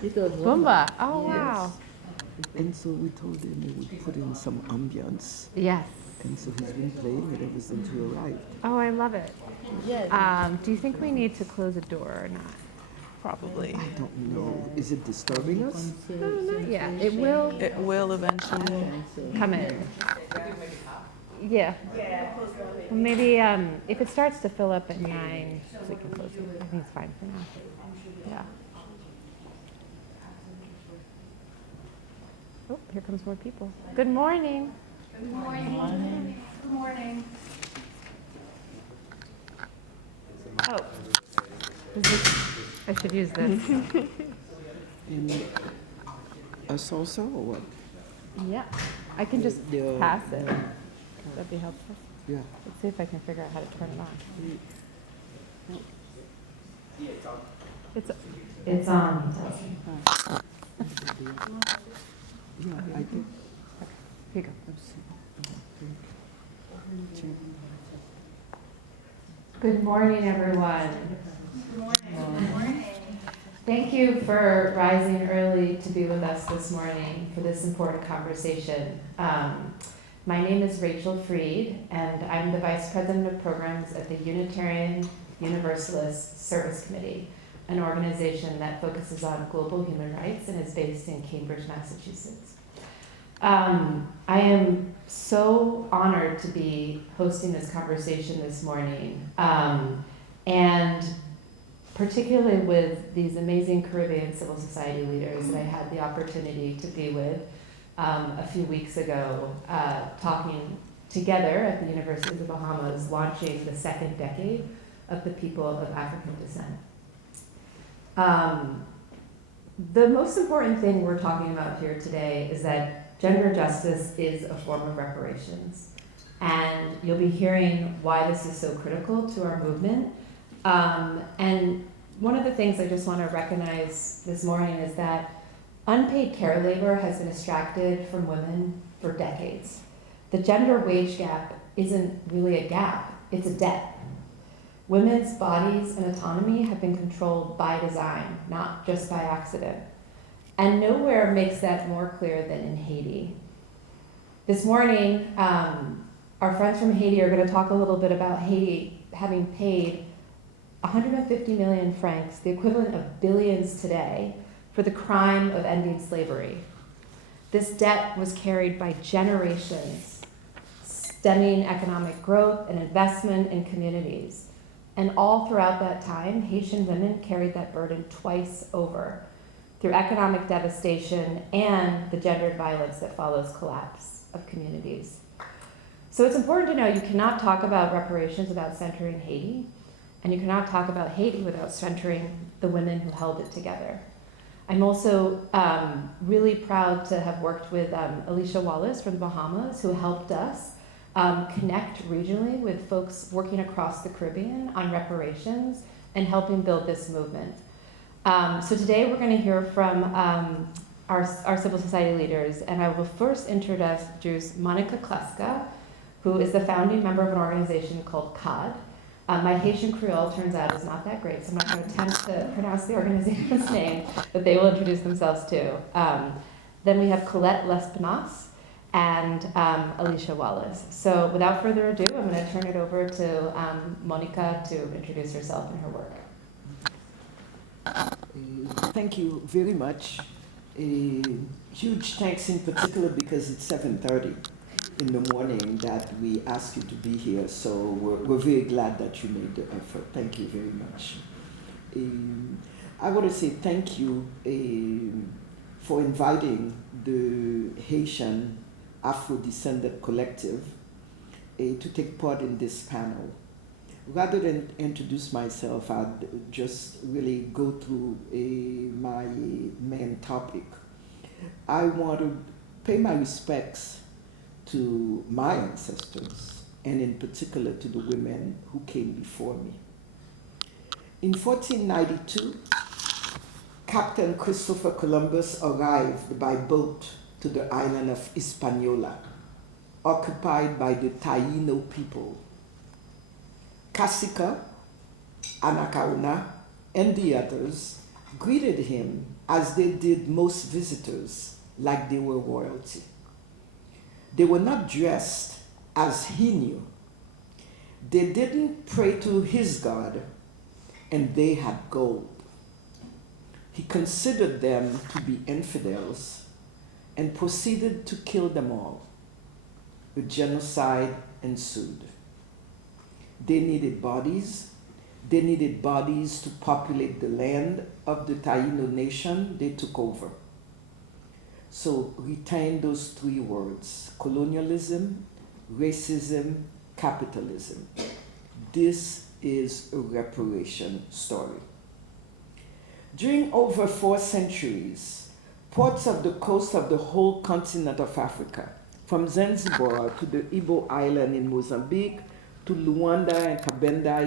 He does Boomba. Oh, wow. And so we told him we would put in some ambience. Yes. And so he's been playing it ever since we arrived. Oh, I love it. Yes. Do you think we need to close a door or not? Probably. I don't know. Is it disturbing us? No, not yet. It will It will eventually. come in. Yeah. Well, maybe if it starts to fill up at 9, we can close it. I think it's fine for now. Yeah. Oh, here comes more people. Good morning. Good morning. Good morning. Oh, I should use this. In a salsa or what? Yeah, I can just Yeah. pass it. That'd be helpful. Yeah. Let's see if I can figure out how to turn it on. It's on. Yeah, I think. Here you go. Good morning, everyone. Good morning. Thank you for rising early to be with us this morning for this important conversation. My name is Rachel Freed, and I'm the Vice President of Programs at the Unitarian Universalist Service Committee, an organization that focuses on global human rights and is based in Cambridge, Massachusetts. I am so honored to be hosting this conversation this morning, and particularly with these amazing Caribbean civil society leaders that I had the opportunity to be with a few weeks ago, talking together at the University of the Bahamas, launching the second decade of the people of African descent. The most important thing we're talking about here today is that gender justice is a form of reparations. And you'll be hearing why this is so critical to our movement. And one of the things I just want to recognize this morning is that unpaid care labor has been extracted from women for decades. The gender wage gap isn't really a gap, it's a debt. Women's bodies and autonomy have been controlled by design, not just by accident. And nowhere makes that more clear than in Haiti. This morning, our friends from Haiti are going to talk a little bit about Haiti having paid 150 million francs, the equivalent of billions today, for the crime of ending slavery. This debt was carried by generations, stemming economic growth and investment in communities. And all throughout that time, Haitian women carried that burden twice over, through economic devastation and the gendered violence that follows collapse of communities. So it's important to know you cannot talk about reparations without centering Haiti, and you cannot talk about Haiti without centering the women who held it together. I'm also really proud to have worked with Alicia Wallace from the Bahamas, who helped us connect regionally with folks working across the Caribbean on reparations and helping build this movement. So today we're going to hear from our civil society leaders, and I will first introduce Monique Clesca, who is the founding member of an organization called COD. My Haitian Creole turns out is not that great, so I'm not going to attempt to pronounce the organization's name, but they will introduce themselves too. Then we have Colette Lespinasse and Alicia Wallace. So without further ado, I'm going to turn it over to Monica to introduce herself and her work. Thank you very much. Huge thanks in particular because it's 7:30 in the morning that we asked you to be here. So we're very glad that you made the effort. Thank you very much. I want to say thank you for inviting the Haitian Afro-Descendant Collective to take part in this panel. Rather than introduce myself, I'd just really go through my main topic. I want to pay my respects to my ancestors, and in particular to the women who came before me. In 1492, Captain Christopher Columbus arrived by boat to the island of Hispaniola, occupied by the Taino people. Cacica, Anacaona, and the others greeted him as they did most visitors, like they were royalty. They were not dressed as he knew. They didn't pray to his God, and they had gold. He considered them to be infidels and proceeded to kill them all. A genocide ensued. They needed bodies. They needed bodies to populate the land of the Taino nation they took over. So retain those three words: colonialism, racism, capitalism. This is a reparation story. During over 4 centuries, ports of the coast of the whole continent of Africa, from Zanzibar to the Ibo Island in Mozambique, to Luanda and Cabinda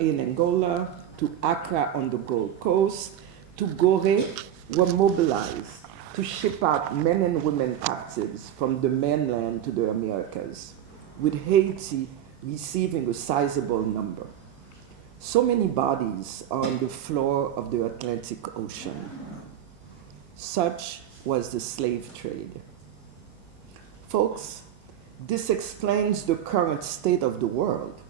in Angola, to Accra on the Gold Coast, to Gorée, were mobilized to ship out men and women captives from the mainland to the Americas, with Haiti receiving a sizable number. So many bodies are on the floor of the Atlantic Ocean. Such was the slave trade. Folks, this explains the current state of the world,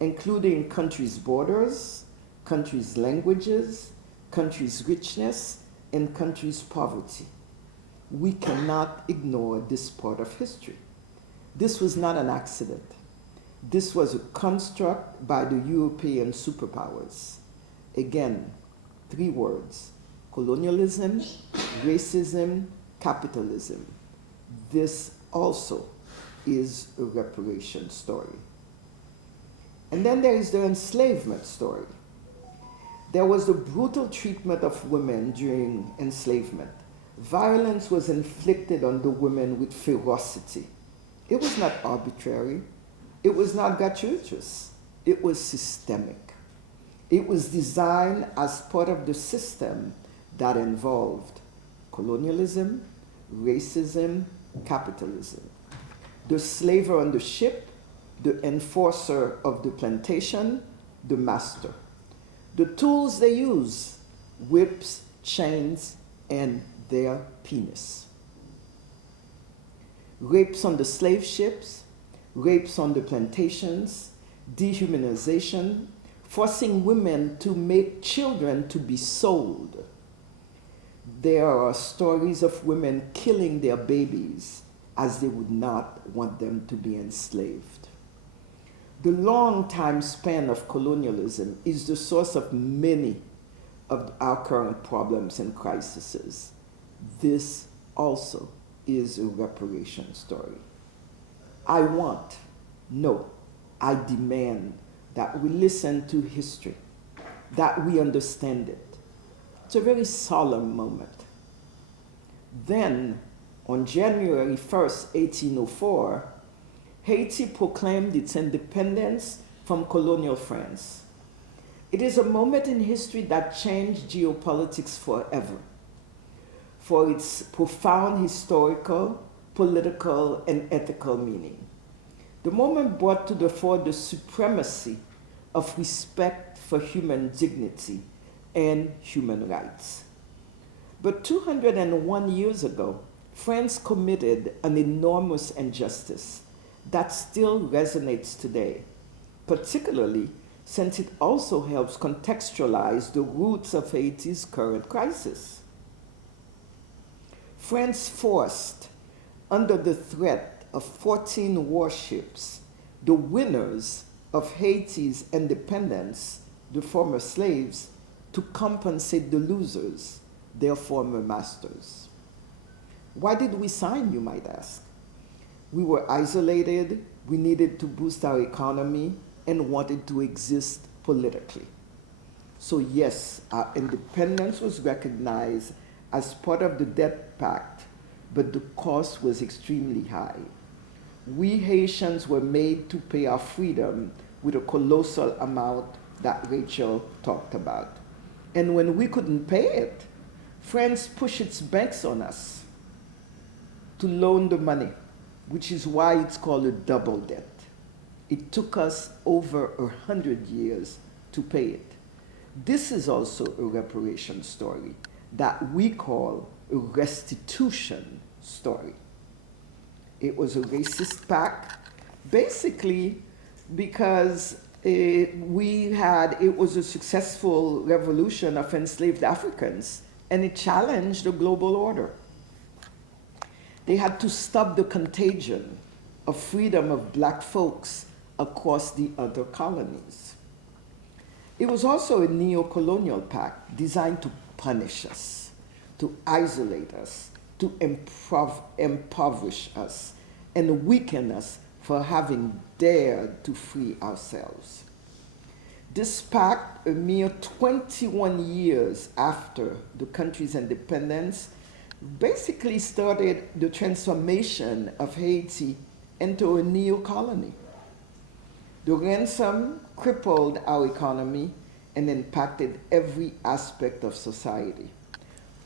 including countries' borders, countries' languages, countries' richness, and countries' poverty. We cannot ignore this part of history. This was not an accident. This was a construct by the European superpowers. Again, 3 words: colonialism, racism, capitalism. This also is a reparation story. And then there is the enslavement story. There was the brutal treatment of women during enslavement. Violence was inflicted on the women with ferocity. It was not arbitrary. It was not gratuitous. It was systemic. It was designed as part of the system that involved colonialism, racism, capitalism. The slaver on the ship, the enforcer of the plantation, the master. The tools they use: whips, chains, and their penis. Rapes on the slave ships, rapes on the plantations, dehumanization, forcing women to make children to be sold. There are stories of women killing their babies as they would not want them to be enslaved. The long time span of colonialism is the source of many of our current problems and crises. This also is a reparation story. I demand that we listen to history, that we understand it. It's a very solemn moment. Then, on January 1st, 1804, Haiti proclaimed its independence from colonial France. It is a moment in history that changed geopolitics forever, for its profound historical, political, and ethical meaning. The moment brought to the fore the supremacy of respect for human dignity and human rights. But 201 years ago, France committed an enormous injustice that still resonates today, particularly since it also helps contextualize the roots of Haiti's current crisis. France forced, under the threat of 14 warships, the winners of Haiti's independence, the former slaves, to compensate the losers, their former masters. Why did we sign, you might ask? We were isolated, we needed to boost our economy, and wanted to exist politically. So yes, our independence was recognized as part of the debt pact, but the cost was extremely high. We Haitians were made to pay our freedom with a colossal amount that Rachel talked about. And when we couldn't pay it, France pushed its banks on us to loan the money, which is why it's called a double debt. It took us over 100 years to pay it. This is also a reparation story, that we call a restitution story. It was a racist pact, basically because it was a successful revolution of enslaved Africans, and it challenged the global order. They had to stop the contagion of freedom of black folks across the other colonies. It was also a neo-colonial pact designed to punish us, to isolate us, to impoverish us, and weaken us for having dared to free ourselves. This pact, a mere 21 years after the country's independence, basically started the transformation of Haiti into a neo-colony. The ransom crippled our economy and impacted every aspect of society.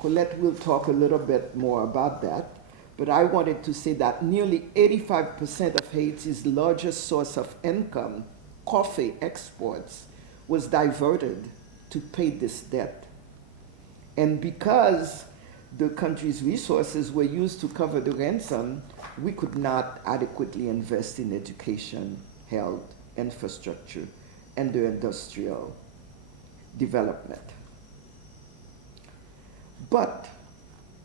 Colette will talk a little bit more about that, but I wanted to say that nearly 85% of Haiti's largest source of income, coffee exports, was diverted to pay this debt. And because the country's resources were used to cover the ransom, we could not adequately invest in education, health, infrastructure, and the industrial development. But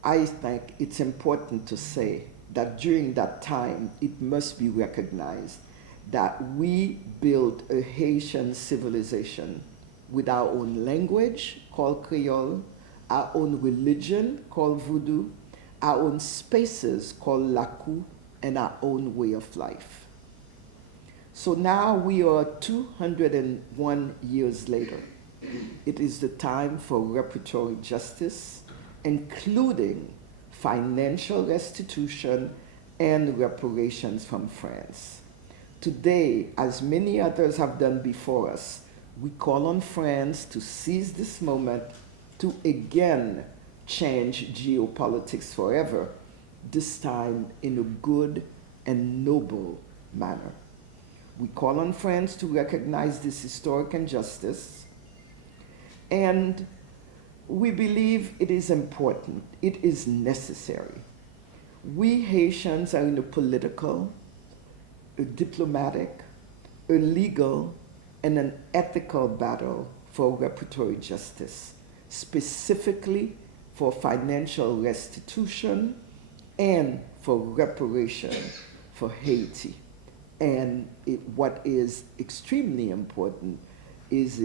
I think it's important to say that during that time, it must be recognized that we built a Haitian civilization with our own language called Creole, our own religion called Voodoo, our own spaces called Lakou, and our own way of life. So now we are 201 years later. It is the time for reparatory justice, including financial restitution and reparations from France. Today, as many others have done before us, we call on France to seize this moment to again change geopolitics forever, this time in a good and noble manner. We call on France to recognize this historic injustice, and we believe it is important, it is necessary. We Haitians are in a political, a diplomatic, a legal, and an ethical battle for reparatory justice, specifically for financial restitution and for reparation for Haiti. And what is extremely important is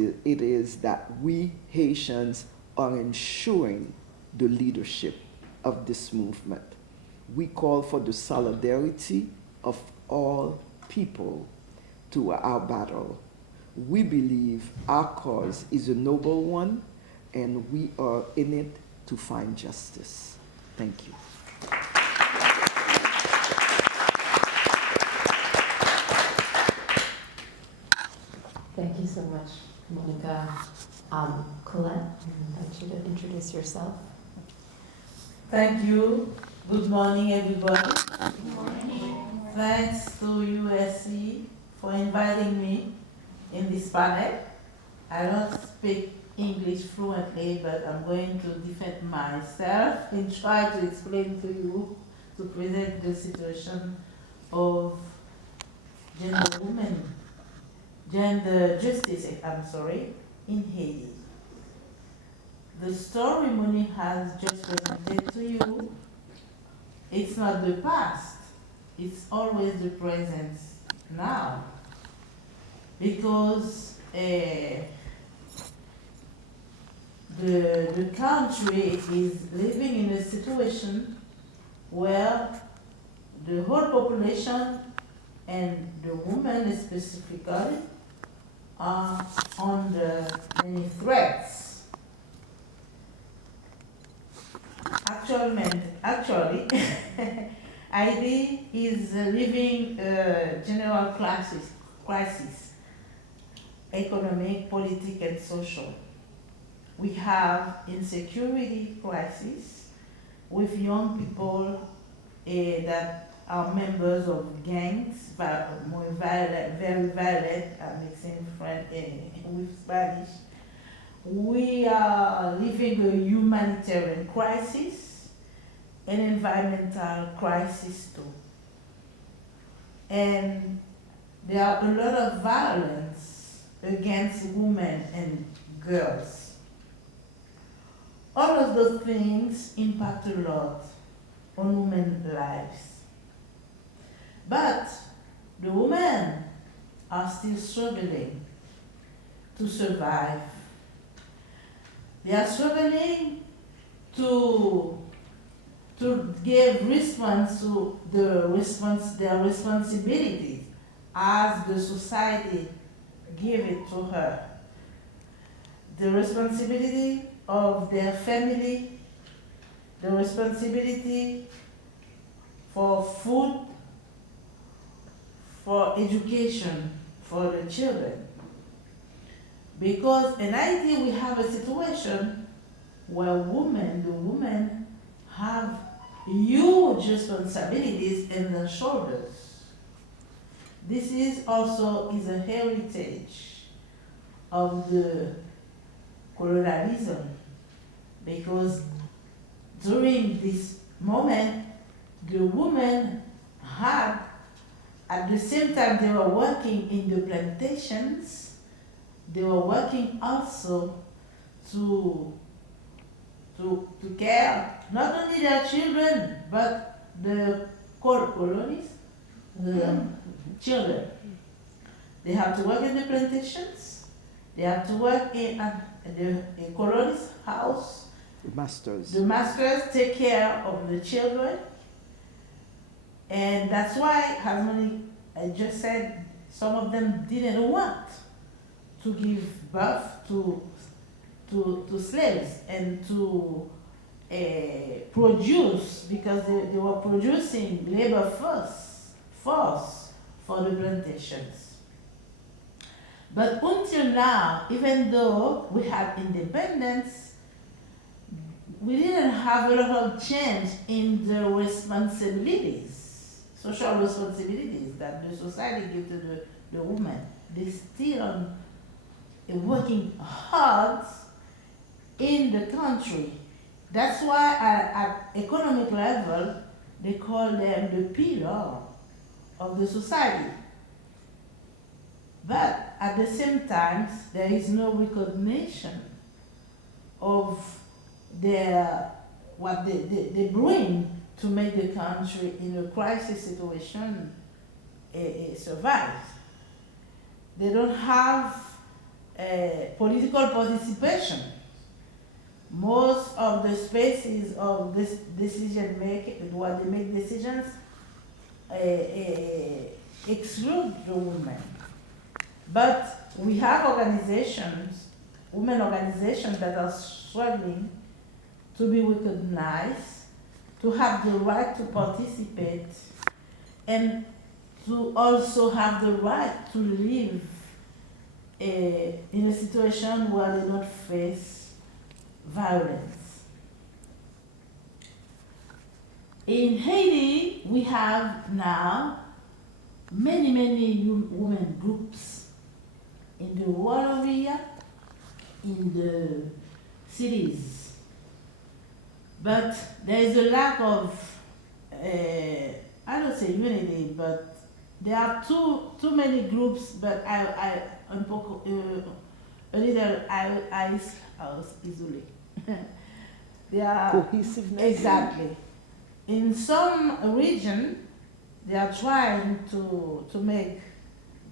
that we Haitians are ensuring the leadership of this movement. We call for the solidarity of all people to our battle. We believe our cause is a noble one, and we are in it to find justice. Thank you. Thank you so much, Monica. Colette, I invite you to introduce yourself. Thank you. Good morning, everybody. Good morning. Thanks to UUSC for inviting me in this panel. I don't speak English fluently, but I'm going to defend myself and try to explain to you, to present the situation of gender justice, in Haiti. The story Monique has just presented to you, it's not the past, it's always the present now. Because the country is living in a situation where the whole population and the women specifically are under many threats. Actually, Haiti is living a general crisis, economic, political, and social. We have insecurity crisis with young people that are members of gangs, more violent, very violent, I'm mixing French with Spanish. we are living a humanitarian crisis, an environmental crisis too. And there are a lot of violence against women and girls. All of those things impact a lot on women's lives. But the women are still struggling to survive. They are struggling to give response to their responsibilities as the society give it to her. The responsibility of their family, the responsibility for food, for education, for the children. Because in Haiti we have a situation where the women have huge responsibilities in their shoulders. This is also a heritage of the colonialism, because during this moment the women had, at the same time they were working in the plantations, they were working also to care not only their children but the colonies, the children. They have to work in the plantations, they have to work in the colonies' house. Masters. The masters take care of the children, and that's why, as Monique just said, some of them didn't want to give birth to slaves and to produce, because they were producing labor force for the plantations. But until now, even though we had independence, we didn't have a lot of change in the responsibilities, social responsibilities that the society gives to the woman. They still working hard in the country. That's why at economic level, they call them the pillar of the society. But at the same time, there is no recognition of what they bring to make the country in a crisis situation survive. They don't have political participation. Most of the spaces of this decision making, where they make decisions, exclude the women. But we have organizations, women organizations, that are struggling to be recognized, to have the right to participate, and to also have the right to live in a situation where they don't face violence. In Haiti, we have now many women groups in the rural area, in the cities. But there is a lack of, I don't say unity, but there are too many groups, but a little isolé. They are Cohesiveness. exactly. In some region, they are trying to make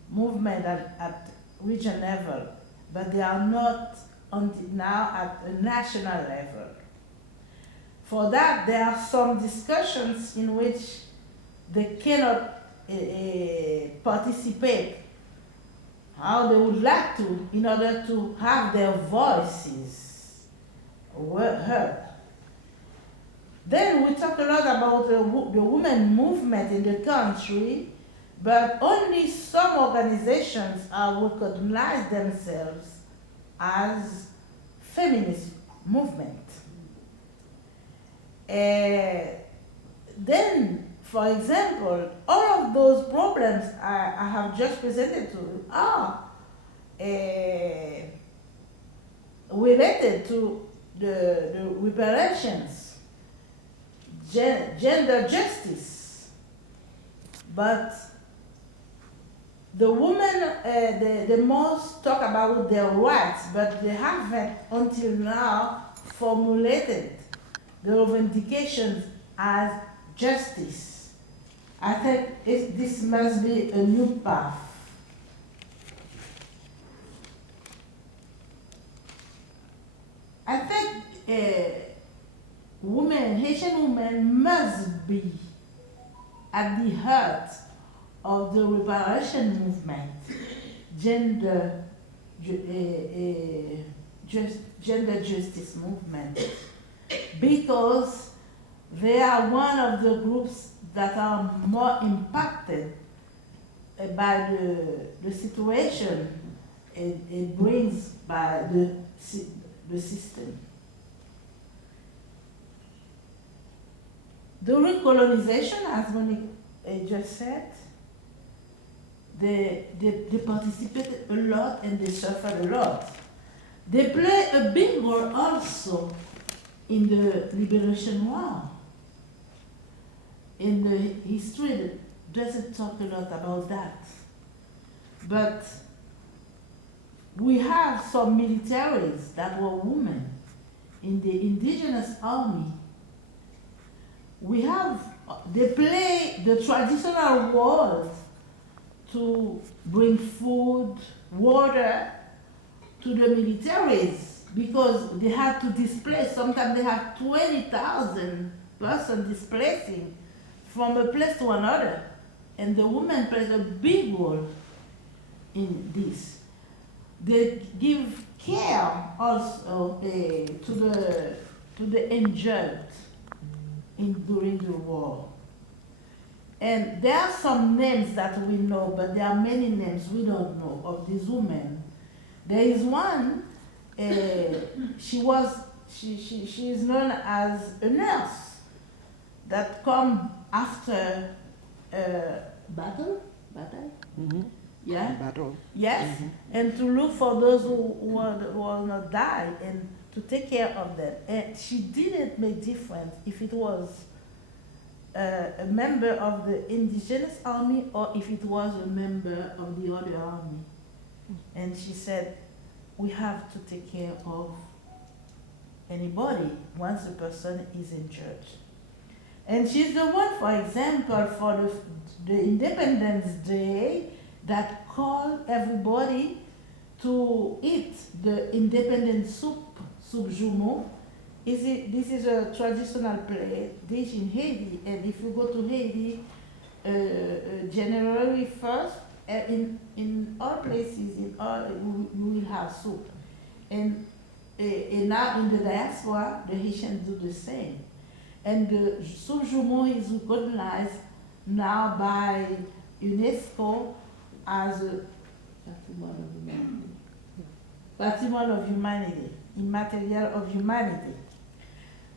movement at region level, but they are not until now at a national level. For that, there are some discussions in which they cannot participate how they would like to, in order to have their voices heard. Then we talk a lot about the women movement in the country, but only some organizations are recognize themselves as feminist movement. Then, for example, all of those problems I have just presented to you are related to the reparations, gender justice. But the women, the most talk about their rights, but they haven't until now formulated the revendications as justice. I think this must be a new path. I think Haitian women must be at the heart of the reparation movement, gender justice movement, because they are one of the groups that are more impacted by the situation it brings by the system. During colonization, as Monique just said, they participated a lot and they suffered a lot. They play a big role also in the liberation war. In the history, it doesn't talk a lot about that. But we have some militaries that were women in the indigenous army. They play the traditional roles to bring food, water to the militaries because they had to displace. Sometimes they have 20,000 persons displacing from a place to another. And the woman plays a big role in this. They give care also to the injured during the war. And there are some names that we know, but there are many names we don't know of these women. There is one, she is known as a nurse that come after battle? Mm-hmm. Yeah? Battle. Yes, Mm-hmm. and to look for those who will not die and to take care of them. And she didn't make difference if it was a member of the indigenous army or if it was a member of the other army. And she said, we have to take care of anybody once the person is injured. And she's the one, for example, for the Independence Day that called everybody to eat the independence soup jumeau. This is a traditional dish in Haiti, and if you go to Haiti, January 1st, in all places, you will have soup. And now in the diaspora, the Haitians do the same. And the soup jumeau is recognized now by UNESCO as a patrimoine of humanity, immaterial of humanity.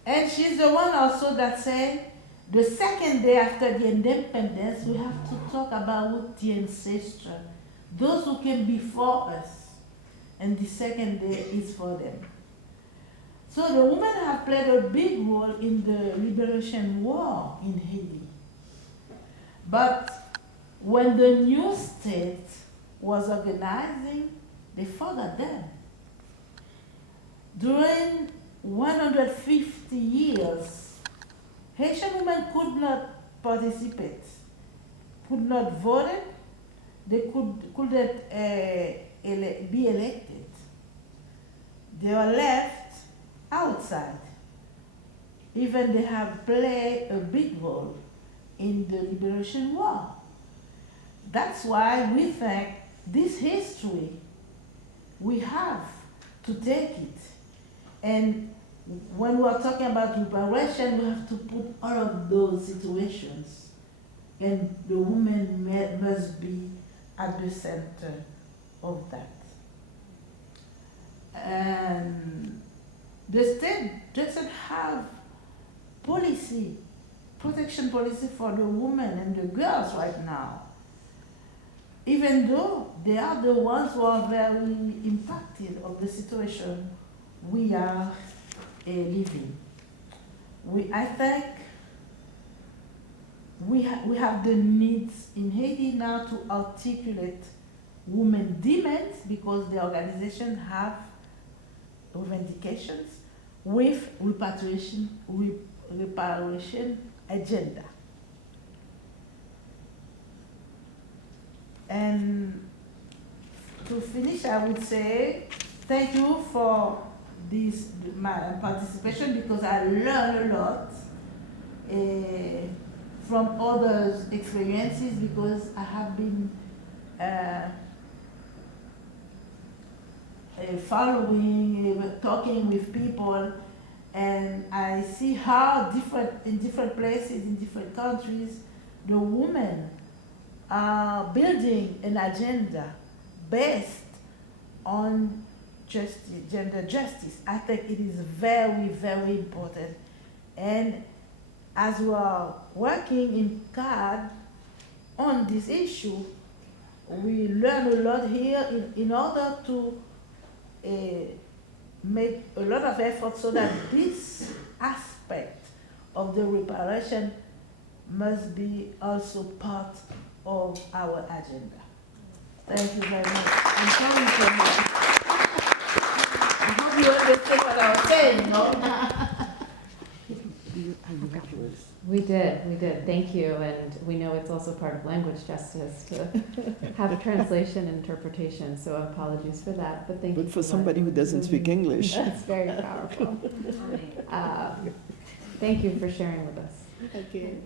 And she's the one also that said, the second day after the independence, we have to talk about the ancestors, those who came before us. And the second day is for them. So the women have played a big role in the liberation war in Haiti. But when the new state was organizing, they forgot them. During 150 years, Haitian women could not participate, could not vote, they couldn't be elected. They were left outside. Even they have played a big role in the liberation war. That's why we think this history, we have to take it. And when we are talking about reparation, we have to put all of those situations. And the woman must be at the center of that. And the state doesn't have protection policy for the women and the girls right now. Even though they are the ones who are very impacted of the situation we are living. I think we have the needs in Haiti now to articulate women demands because the organization have revendications with reparation agenda. And to finish, I would say thank you for my participation because I learned a lot from others' experiences because I have been following, talking with people, and I see how in different places, in different countries, the women are building an agenda based on gender justice. I think it is very, very important. And as we are working in CAD on this issue, we learn a lot here in order to make a lot of effort so that this aspect of the reparation must be also part of our agenda. Thank you very much. I'm sorry for that. I hope you understand what I was saying, no? We did. Thank you. And we know it's also part of language justice to have translation and interpretation. So apologies for that. But thank you. But for somebody who doesn't speak English. That's very powerful. Thank you for sharing with us. Okay.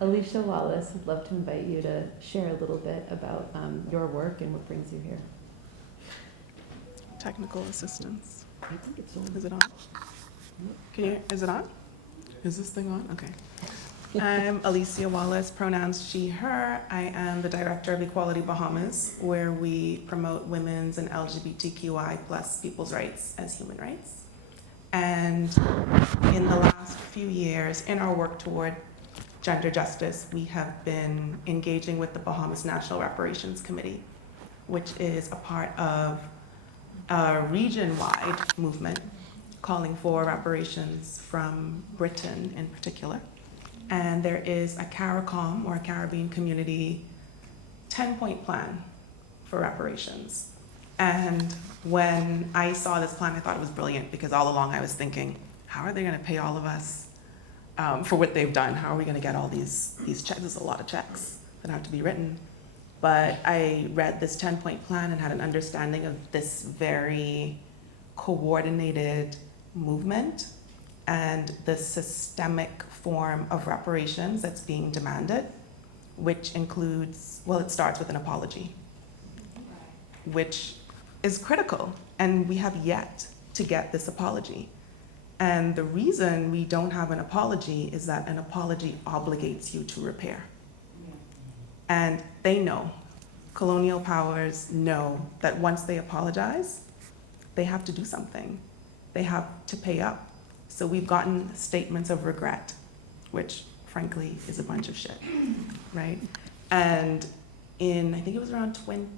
Alicia Wallace, would love to invite you to share a little bit about your work and what brings you here. Technical assistance. I think it's on. Is it on? Is it on? Is this thing on? Okay. I'm Alicia Wallace, pronouns she, her. I am the director of Equality Bahamas, where we promote women's and LGBTQI plus people's rights as human rights. And in the last few years, in our work toward gender justice, we have been engaging with the Bahamas National Reparations Committee, which is a part of a region-wide movement calling for reparations from Britain in particular. And there is a CARICOM, or a Caribbean Community, 10-point plan for reparations. And when I saw this plan, I thought it was brilliant because all along I was thinking, how are they gonna pay all of us for what they've done? How are we gonna get all these checks? There's a lot of checks that have to be written. But I read this 10-point plan and had an understanding of this very coordinated movement and the systemic form of reparations that's being demanded, which includes, well, it starts with an apology, which is critical, and we have yet to get this apology. And the reason we don't have an apology is that an apology obligates you to repair. And they know, colonial powers know that once they apologize, they have to do something. They have to pay up. So we've gotten statements of regret, which frankly is a bunch of shit, right? And in, I think it was around between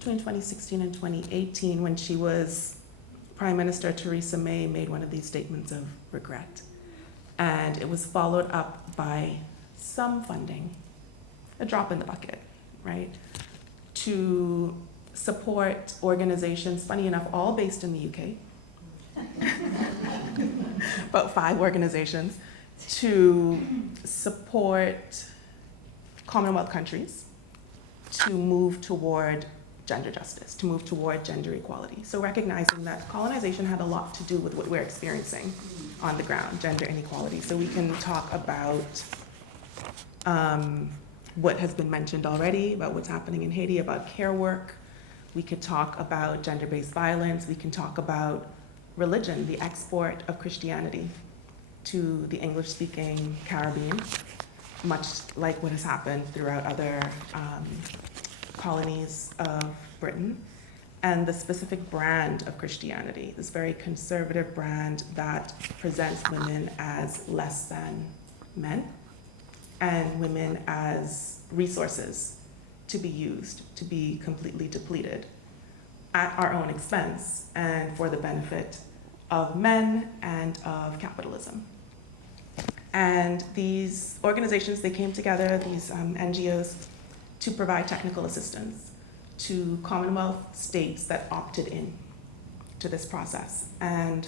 2016 and 2018, when she was Prime Minister, Theresa May made one of these statements of regret. And it was followed up by some funding, a drop in the bucket, right? To support organizations, funny enough, all based in the UK, about 5 organizations, to support Commonwealth countries to move toward gender justice, to move toward gender equality. So recognizing that colonization had a lot to do with what we're experiencing on the ground, gender inequality. So we can talk about what has been mentioned already, about what's happening in Haiti, about care work. We could talk about gender-based violence. We can talk about religion, the export of Christianity to the English-speaking Caribbean, much like what has happened throughout other colonies of Britain, and the specific brand of Christianity, this very conservative brand that presents women as less than men and women as resources to be used, to be completely depleted. at our own expense and for the benefit of men and of capitalism. And these organizations, they came together, these NGOs, to provide technical assistance to Commonwealth states that opted in to this process. And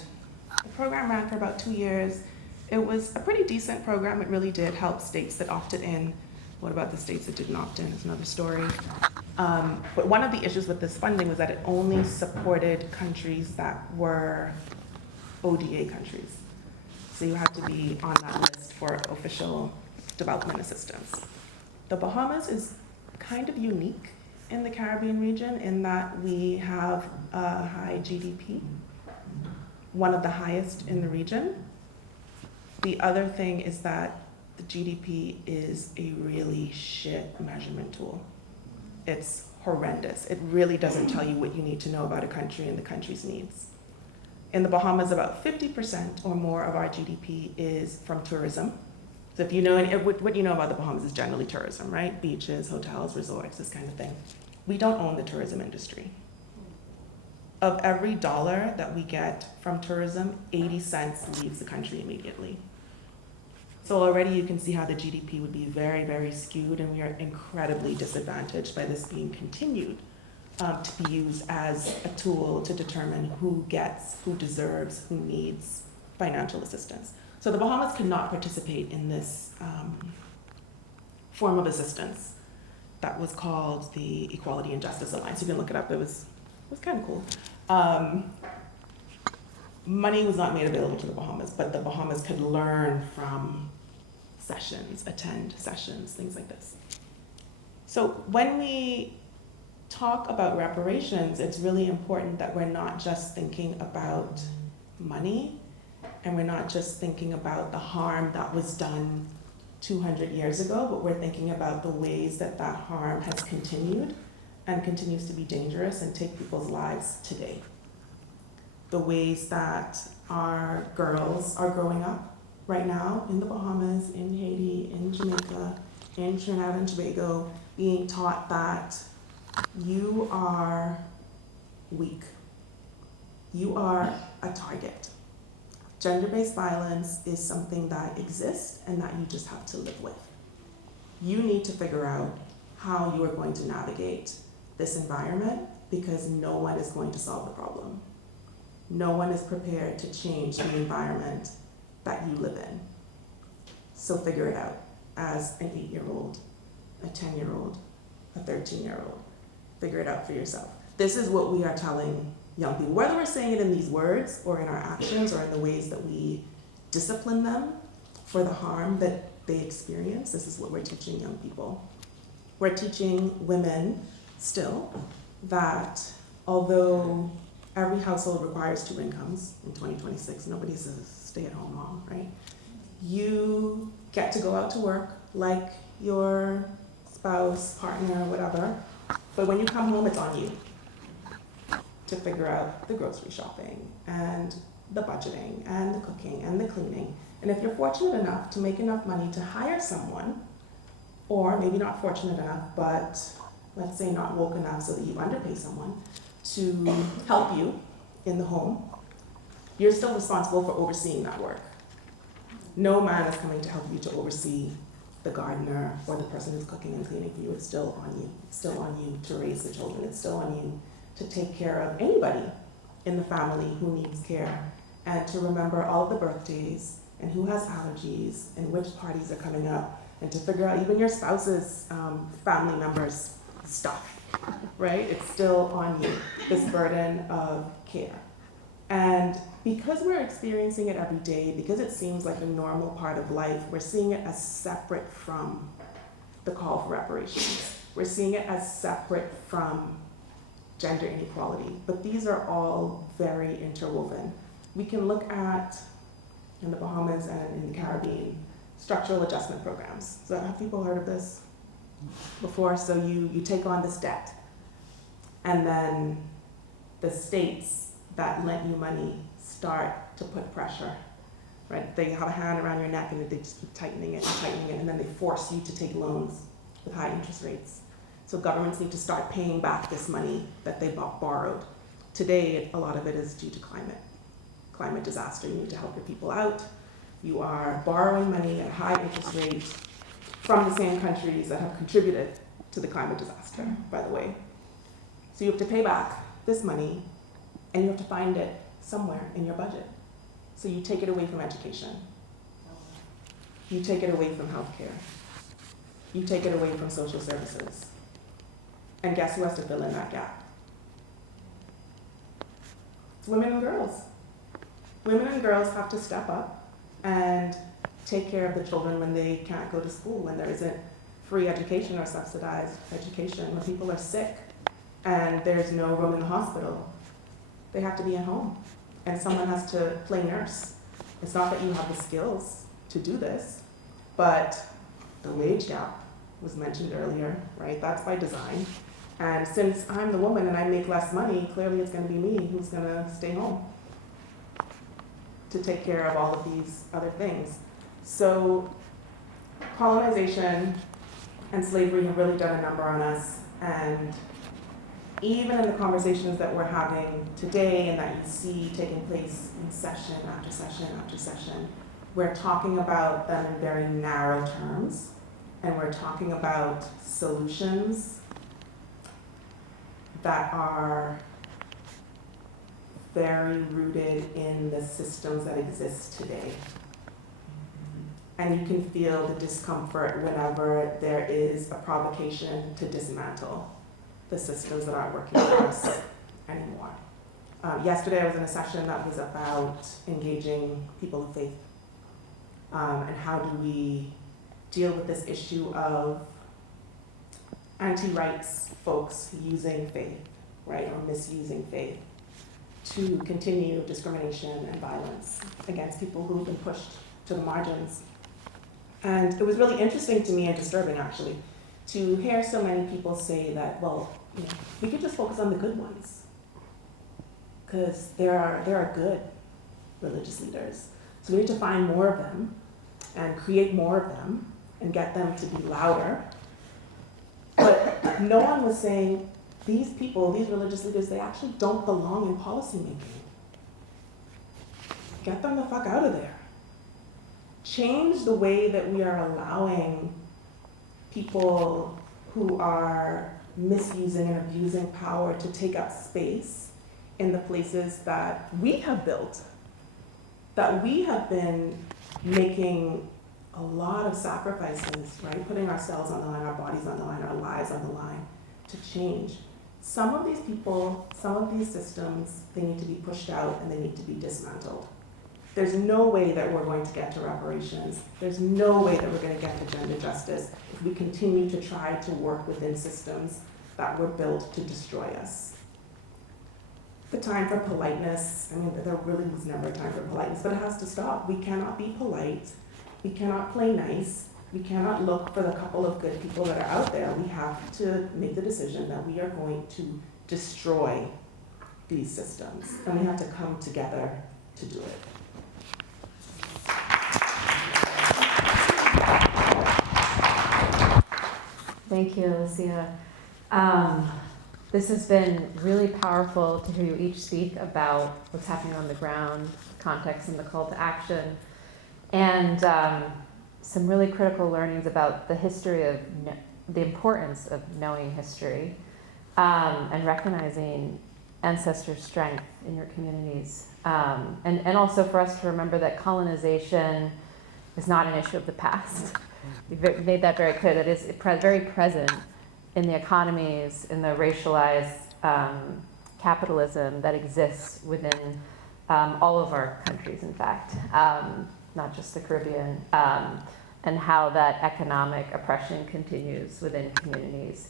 the program ran for about 2 years. It was a pretty decent program. It really did help states that opted in. What about the states that didn't opt in is another story. But one of the issues with this funding was that it only supported countries that were ODA countries. So you have to be on that list for official development assistance. The Bahamas is kind of unique in the Caribbean region in that we have a high GDP, one of the highest in the region. The other thing is that the GDP is a really shit measurement tool. It's horrendous. It really doesn't tell you what you need to know about a country and the country's needs. In the Bahamas, about 50% or more of our GDP is from tourism. So if you know, what you know about the Bahamas is generally tourism, right? Beaches, hotels, resorts, this kind of thing. We don't own the tourism industry. Of every dollar that we get from tourism, 80 cents leaves the country immediately. So already you can see how the GDP would be very, very skewed, and we are incredibly disadvantaged by this being continued to be used as a tool to determine who gets, who deserves, who needs financial assistance. So the Bahamas could not participate in this form of assistance that was called the Equality and Justice Alliance. You can look it up, it was kind of cool. Money was not made available to the Bahamas, but the Bahamas could learn from sessions, attend sessions, things like this. So when we talk about reparations, it's really important that we're not just thinking about money, and we're not just thinking about the harm that was done 200 years ago, but we're thinking about the ways that that harm has continued and continues to be dangerous and take people's lives today. The ways that our girls are growing up right now in the Bahamas, in Haiti, in Jamaica, in Trinidad and Tobago, being taught that you are weak. You are a target. Gender-based violence is something that exists and that you just have to live with. You need to figure out how you are going to navigate this environment, because no one is going to solve the problem. No one is prepared to change the environment that you live in. So figure it out as an 8-year-old, a 10-year-old, a 13-year-old. Figure it out for yourself. This is what we are telling young people, whether we're saying it in these words or in our actions or in the ways that we discipline them for the harm that they experience. This is what we're teaching young people. We're teaching women still that although every household requires 2 incomes in 2026, nobody's a stay-at-home mom, right? You get to go out to work like your spouse, partner, whatever, but when you come home, it's on you to figure out the grocery shopping and the budgeting and the cooking and the cleaning. And if you're fortunate enough to make enough money to hire someone, or maybe not fortunate enough, but let's say not woke enough so that you underpay someone to help you in the home, you're still responsible for overseeing that work. No man is coming to help you to oversee the gardener or the person who's cooking and cleaning for you. It's still on you. It's still on you to raise the children. It's still on you to take care of anybody in the family who needs care, and to remember all of the birthdays and who has allergies and which parties are coming up, and to figure out even your spouse's family members' stuff, right? It's still on you, this burden of care. And because we're experiencing it every day, because it seems like a normal part of life, we're seeing it as separate from the call for reparations. We're seeing it as separate from gender inequality, but these are all very interwoven. We can look at, in the Bahamas and in the Caribbean, structural adjustment programs. So have people heard of this before? So you take on this debt, and then the states that lent you money start to put pressure, right? They have a hand around your neck and they just keep tightening it, and then they force you to take loans with high interest rates. So governments need to start paying back this money that they borrowed. today, a lot of it is due to climate disaster. You need to help your people out. You are borrowing money at high interest rates from the same countries that have contributed to the climate disaster, by the way. So you have to pay back this money, and you have to find it somewhere in your budget. So you take it away from education. You take it away from healthcare. You take it away from social services. And guess who has to fill in that gap? It's women and girls. Women and girls have to step up and take care of the children when they can't go to school, when there isn't free education or subsidized education, when people are sick and there's no room in the hospital. They have to be at home, and someone has to play nurse. It's not that you have the skills to do this, but the wage gap was mentioned earlier, right? That's by design. And since I'm the woman and I make less money, clearly it's gonna be me who's gonna stay home to take care of all of these other things. So colonization and slavery have really done a number on us, and even in the conversations that we're having today and that you see taking place in session after session after session, we're talking about them in very narrow terms, and we're talking about solutions that are very rooted in the systems that exist today. And you can feel the discomfort whenever there is a provocation to dismantle the systems that aren't working for us anymore. Yesterday I was in a session that was about engaging people of faith, and how do we deal with this issue of anti-rights folks using faith, right, or misusing faith to continue discrimination and violence against people who have been pushed to the margins. And it was really interesting to me, and disturbing actually, to hear so many people say that, well, you know, we could just focus on the good ones, because there are good religious leaders. So we need to find more of them and create more of them and get them to be louder. But no one was saying, these people, these religious leaders, they actually don't belong in policymaking. Get them the fuck out of there. Change the way that we are allowing people who are misusing and abusing power to take up space in the places that we have built, that we have been making a lot of sacrifices, right? Putting ourselves on the line, our bodies on the line, our lives on the line to change. Some of these people, some of these systems, they need to be pushed out and they need to be dismantled. There's no way that we're going to get to reparations. There's no way that we're going to get to gender justice if we continue to try to work within systems that were built to destroy us. The time for politeness, I mean, there really was never a time for politeness, but it has to stop. We cannot be polite. We cannot play nice. We cannot look for the couple of good people that are out there. We have to make the decision that we are going to destroy these systems, and we have to come together to do it. Thank you, Alicia. This has been really powerful to hear you each speak about what's happening on the ground, context and the call to action, and some really critical learnings about the history of, the importance of knowing history, and recognizing ancestor strength in your communities. And also for us to remember that colonization is not an issue of the past. You've made that very clear, that it's very present in the economies, in the racialized capitalism that exists within all of our countries, in fact, not just the Caribbean, and how that economic oppression continues within communities.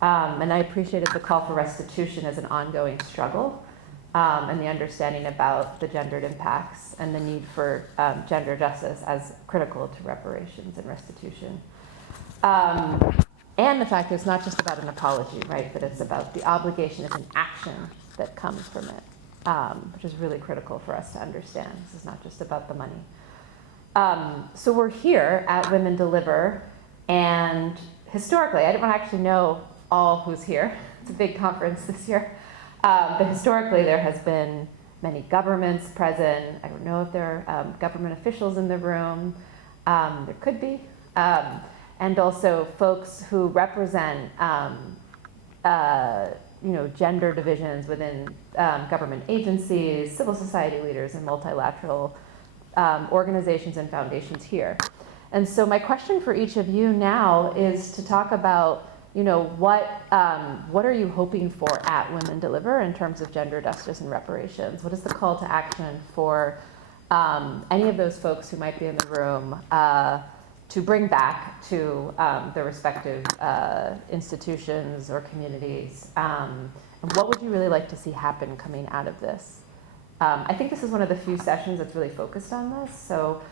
And I appreciated the call for restitution as an ongoing struggle, and the understanding about the gendered impacts and the need for gender justice as critical to reparations and restitution. And the fact that it's not just about an apology, right, but it's about the obligation of an action that comes from it, which is really critical for us to understand. This is not just about the money. So we're here at Women Deliver, and historically, I didn't actually know all who's here. It's a big conference this year. But historically, there has been many governments present. I don't know if there are government officials in the room. There could be. And also folks who represent gender divisions within government agencies, civil society leaders, and multilateral organizations and foundations here. And so my question for each of you now is to talk about, what are you hoping for at Women Deliver in terms of gender justice and reparations? What is the call to action for any of those folks who might be in the room to bring back to their respective institutions or communities? And what would you really like to see happen coming out of this? I think this is one of the few sessions that's really focused on this. So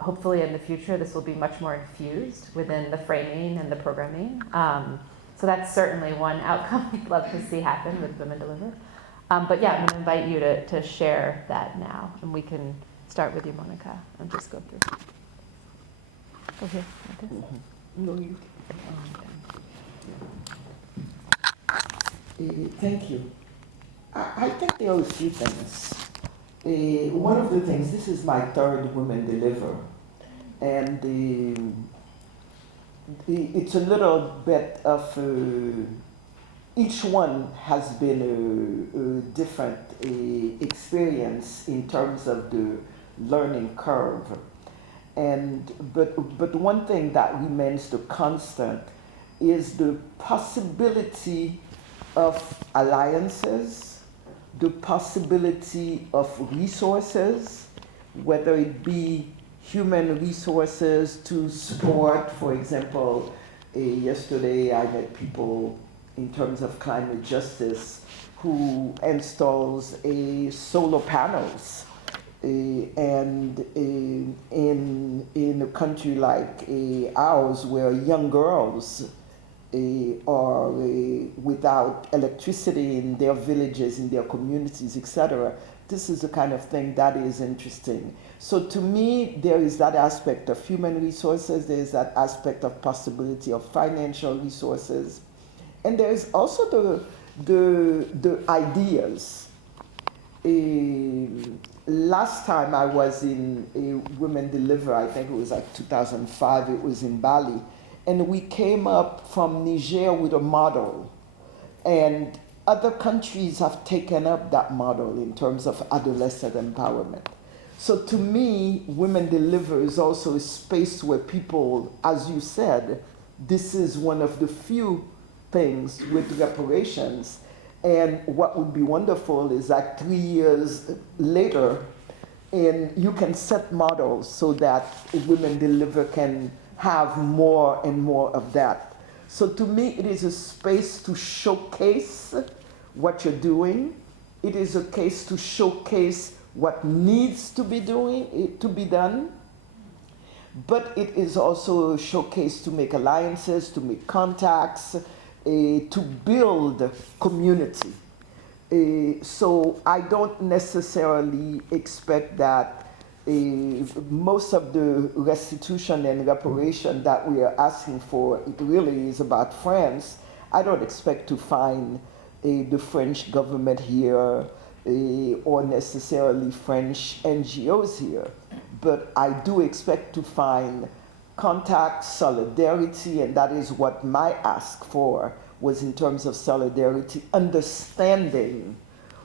hopefully in the future, this will be much more infused within the framing and the programming. So that's certainly one outcome we'd love to see happen with Women Deliver. But yeah, I'm gonna invite you to share that now. And we can start with you, Monica, and just go through. Go here, like this. No, you thank you. I think there are a few things. One of the things, this is my third Women Deliver, and it's a little bit of each one has been a different experience in terms of the learning curve. But one thing that remains the constant is the possibility of alliances, the possibility of resources, whether it be human resources to support, for example, yesterday I met people in terms of climate justice who installs solar panels. And in a country like ours, where young girls are without electricity in their villages, in their communities, etc., this is the kind of thing that is interesting. So to me, there is that aspect of human resources, there is that aspect of possibility of financial resources, and there is also the ideas. Last time I was in Women Deliver, I think it was like 2005, it was in Bali, and we came up from Niger with a model, and other countries have taken up that model in terms of adolescent empowerment. So to me, Women Deliver is also a space where people, as you said, this is one of the few things with reparations. And what would be wonderful is that 3 years later, and you can set models so that Women Deliver can have more and more of that. So to me, it is a space to showcase what you're doing. It is a case to showcase what needs to be done. But it is also a showcase to make alliances, to make contacts, to build community. So I don't necessarily expect that most of the restitution and reparation that we are asking for, it really is about France. I don't expect to find the French government here or necessarily French NGOs here, but I do expect to find contact, solidarity, and that is what my ask for was in terms of solidarity, understanding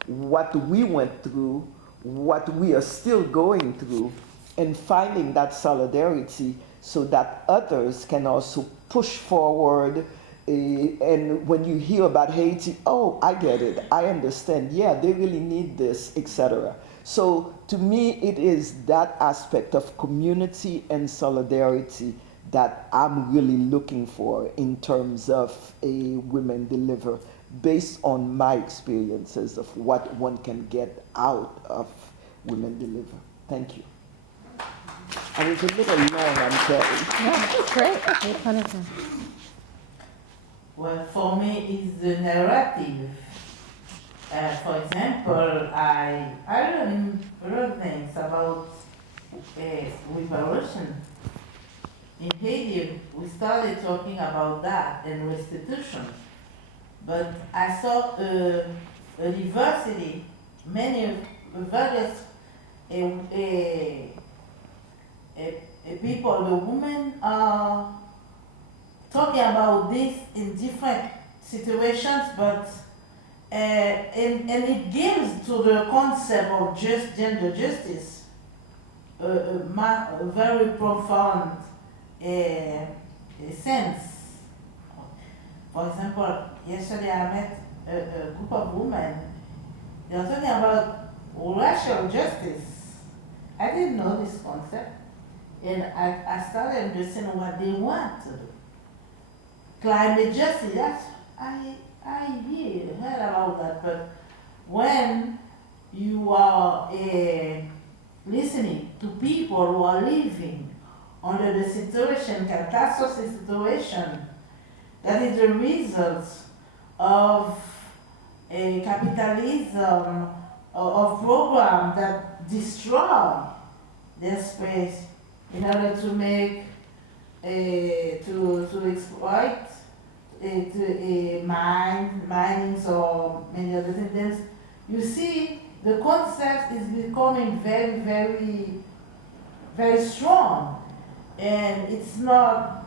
what we went through, what we are still going through, and finding that solidarity so that others can also push forward. And when you hear about Haiti, oh, I get it, I understand, yeah, they really need this, etc. So to me, it is that aspect of community and solidarity that I'm really looking for in terms of a Women Deliver, based on my experiences of what one can get out of Women Deliver. Thank you. I was a little long, I'm sorry. No, that's great. We had plenty of time. Well, for me, it's the narrative. For example, I learned a lot of things about reparation. In Haiti, we started talking about that and restitution. but I saw a diversity, many various people, the women are talking about this in different situations, but and it gives to the concept of just gender justice a very profound sense. For example, yesterday I met a group of women. They were talking about racial justice. I didn't know this concept, and I started understanding what they want to do. Climate justice, that's, I heard about that, but when you are listening to people who are living under the situation, catastrophe situation, that is the result of a capitalism of program that destroy their space in order to make to exploit minings or many other things. You see, the concept is becoming very, very, very strong, and it's not.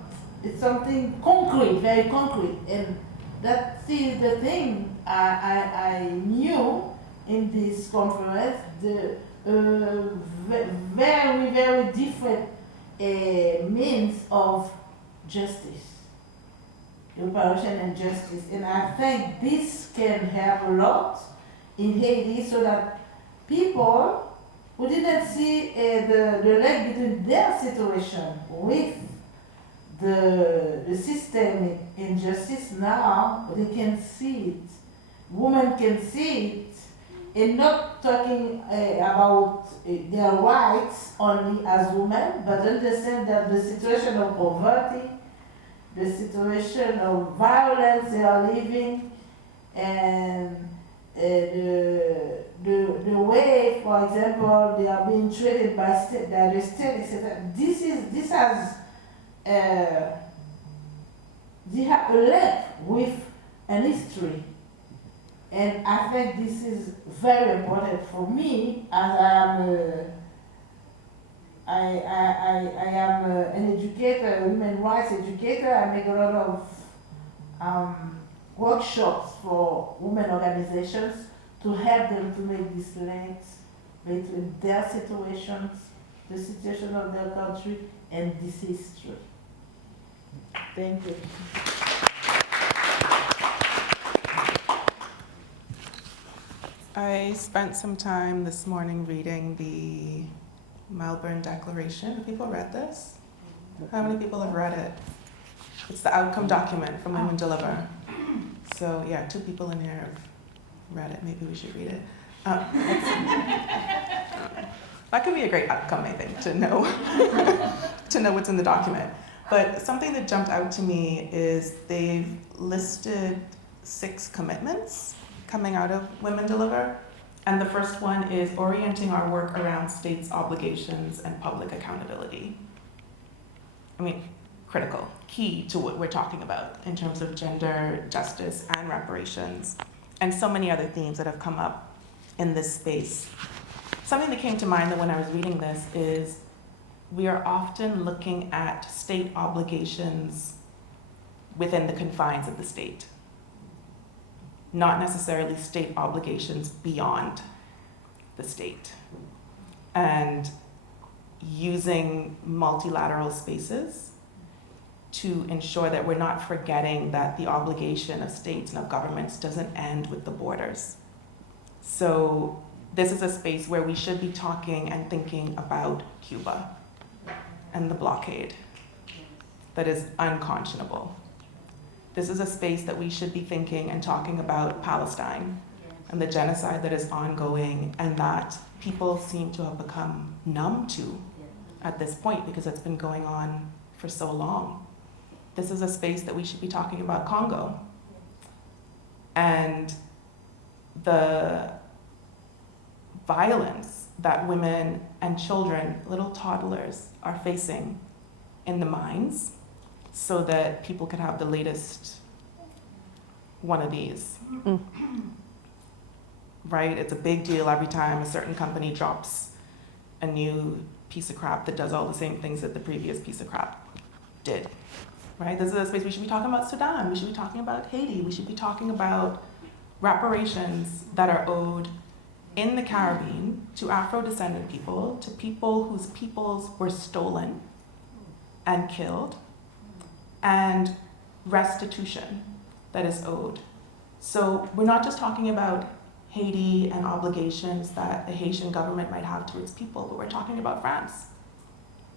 It's something concrete, very concrete, and that is the thing I knew in this conference. The very, very different means of justice, reparation and justice. And I think this can help a lot in Haiti so that people who didn't see the link between their situation with the systemic injustice, now they can see it. Women can see it, and not talking about their rights only as women, but understand that the situation of poverty, the situation of violence they are living, and the way, for example, they are being treated by the state, etc. This has they have a link with an history. And I think this is very important for me, as I am an educator, a human rights educator. I make a lot of workshops for women organizations to help them to make these links between their situations, the situation of their country, and this history. Thank you. I spent some time this morning reading the Melbourne Declaration. Have people read this? How many people have read it? It's the outcome document from Women Deliver. So yeah, 2 people in here have read it. Maybe we should read it. That could be a great outcome, I think, to know to know what's in the document. But something that jumped out to me is they've listed 6 commitments coming out of Women Deliver. And the first one is orienting our work around states' obligations and public accountability. I mean, critical, key to what we're talking about in terms of gender justice and reparations, and so many other themes that have come up in this space. Something that came to mind that when I was reading this is we are often looking at state obligations within the confines of the state, not necessarily state obligations beyond the state. And using multilateral spaces to ensure that we're not forgetting that the obligation of states and of governments doesn't end with the borders. So this is a space where we should be talking and thinking about Cuba and the blockade that is unconscionable. This is a space that we should be thinking and talking about Palestine and the genocide that is ongoing and that people seem to have become numb to at this point because it's been going on for so long. This is a space that we should be talking about Congo and the violence that women and children, little toddlers, are facing in the mines so that people can have the latest one of these. Right? It's a big deal every time a certain company drops a new piece of crap that does all the same things that the previous piece of crap did. Right? This is a space we should be talking about Sudan, we should be talking about Haiti, we should be talking about reparations that are owed in the Caribbean to Afro-descendant people, to people whose peoples were stolen and killed, and restitution that is owed. So we're not just talking about Haiti and obligations that the Haitian government might have to its people, but we're talking about France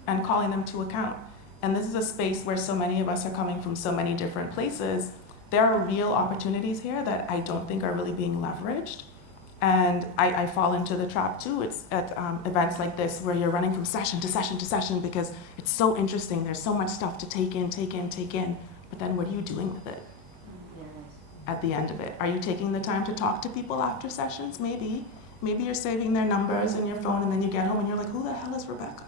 and calling them to account. And this is a space where so many of us are coming from so many different places. There are real opportunities here that I don't think are really being leveraged. And I fall into the trap too. It's at events like this where you're running from session to session to session because it's so interesting. There's so much stuff to take in. But then what are you doing with it at the end of it? Are you taking the time to talk to people after sessions? Maybe. Maybe you're saving their numbers in your phone and then you get home and you're like, who the hell is Rebecca?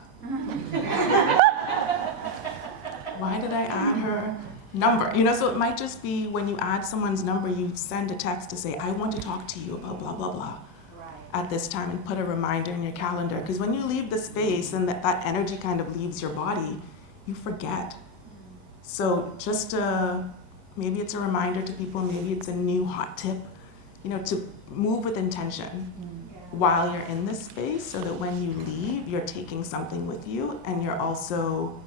Why did I add her number? You know, so it might just be when you add someone's number, you send a text to say, I want to talk to you about blah, blah, blah at this time, and put a reminder in your calendar. Because when you leave the space and that energy kind of leaves your body, you forget. So just maybe it's a reminder to people, maybe it's a new hot tip, you know, to move with intention while you're in this space so that when you leave, you're taking something with you and you're also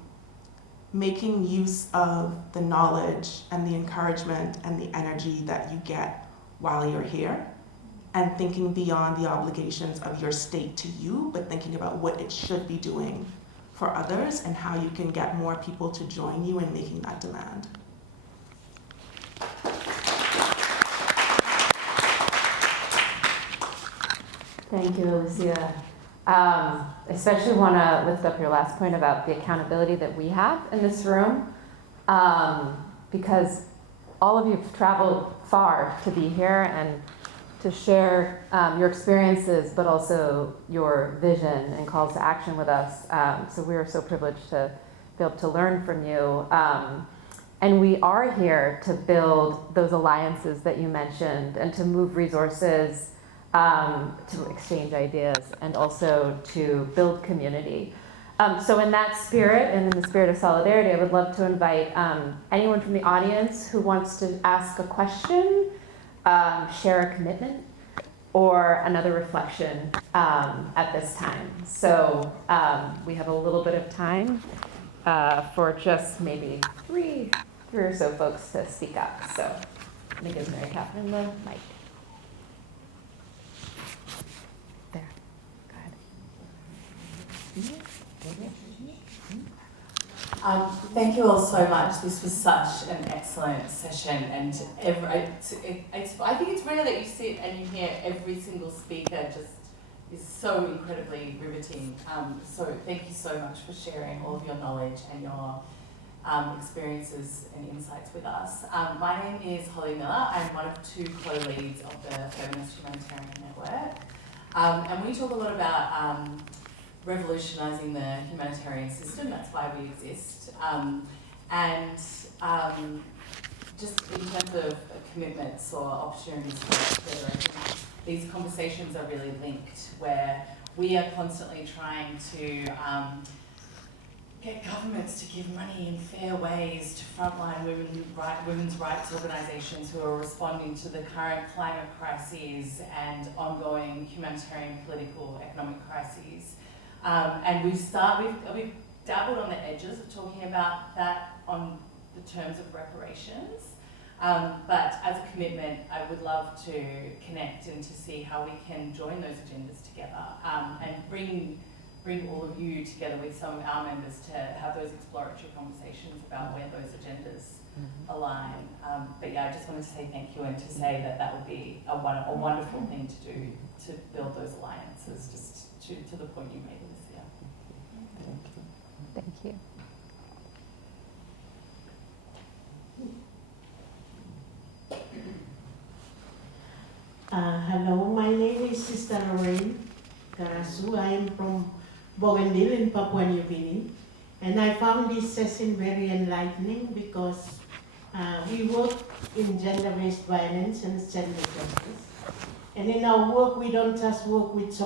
making use of the knowledge and the encouragement and the energy that you get while you're here, and thinking beyond the obligations of your state to you, but thinking about what it should be doing for others and how you can get more people to join you in making that demand. Thank you, Alicia. Especially want to lift up your last point about the accountability that we have in this room, because all of you have traveled far to be here and to share your experiences, but also your vision and calls to action with us. So we are so privileged to be able to learn from you. And we are here to build those alliances that you mentioned and to move resources, to exchange ideas, and also to build community. So in that spirit, and in the spirit of solidarity, I would love to invite anyone from the audience who wants to ask a question, share a commitment, or another reflection at this time. So we have a little bit of time for just maybe three or so folks to speak up. So let me give Mary Catherine the mic. There, go ahead. Thank you all so much. This was such an excellent session, and I think it's rare that you sit and you hear every single speaker just is so incredibly riveting. So thank you so much for sharing all of your knowledge and your experiences and insights with us. My name is Holly Miller. I'm one of two co-leads of the Feminist Humanitarian Network. And we talk a lot about revolutionising the humanitarian system. That's why we exist. Just in terms of commitments or opportunities to work together, I think these conversations are really linked, where we are constantly trying to get governments to give money in fair ways to frontline women's rights organisations who are responding to the current climate crises and ongoing humanitarian, political, economic crises. And we've dabbled on the edges of talking about that on the terms of reparations. But as a commitment, I would love to connect and to see how we can join those agendas together and bring all of you together with some of our members to have those exploratory conversations about where those agendas align. But yeah, I just wanted to say thank you and to say that would be a wonderful thing to do, to build those alliances, just to the point you made, Alicia. Thank you. Hello, my name is Sister Lorraine Karasu. I am from Bougainville in Papua New Guinea. And I found this session very enlightening because We work in gender-based violence and gender justice. And in our work, we don't just work with